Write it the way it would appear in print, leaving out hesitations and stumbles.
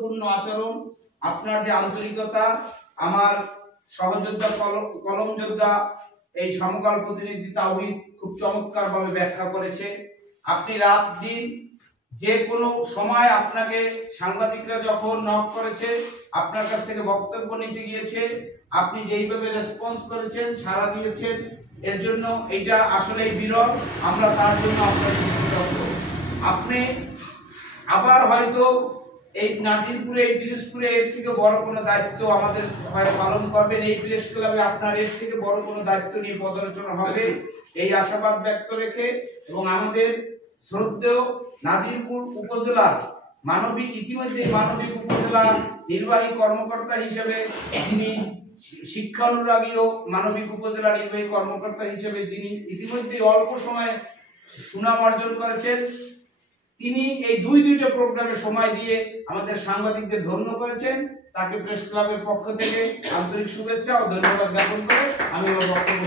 বন্ধুত্বপূর্ণ আচরণ, আপনার যে আন্তরিকতা, আমার সহযোদ্ধা কলম যোদ্ধা এই সমকাল প্রতিনিধি তাওহীদ খুব চমৎকারভাবে ব্যাখ্যা করেছে। আপনি রাত দিন যে কোনো সময় আপনাকে সাংবাদিকরা যখন নক করেছে, আপনার কাছ থেকে বক্তব্য নিতে গিয়েছে, আপনি যেইভাবে রেসপন্স করেছেন, সাড়া দিয়েছেন, এর জন্য এটা আসলেই বিরল। আমরা তার জন্য আপনার কৃতজ্ঞ। আপনি আবার হয়তো এই নাজিরপুরে, এই পিরোজপুরে এর থেকে বড় কোনো দায়িত্ব আমাদের হয় পালন করবেন, এই প্রেস ক্লাবে আপনার এর থেকে বড় কোনো দায়িত্ব নিয়ে পদালোচনা হবে এই আশাবাদ ব্যক্ত রেখে, এবং আমাদের শ্রদ্ধেয় নাজিরপুর উপজেলার ইতিমধ্যে মানবিক উপজেলা নির্বাহী কর্মকর্তা হিসেবে যিনি শিক্ষা অনুরাগী ও মানবিক উপজেলা নির্বাহী কর্মকর্তা হিসেবে যিনি ইতিমধ্যে অল্প সময়ে সুনাম অর্জন করেছেন, তিনি এই দুইটা প্রোগ্রামে সময় দিয়ে আমাদের সাংবাদিকদের ধন্য করেছেন। তাকে প্রেস ক্লাবের পক্ষ থেকে আন্তরিক শুভেচ্ছা ও ধন্যবাদ জ্ঞাপন করে আমি আমার বক্তব্য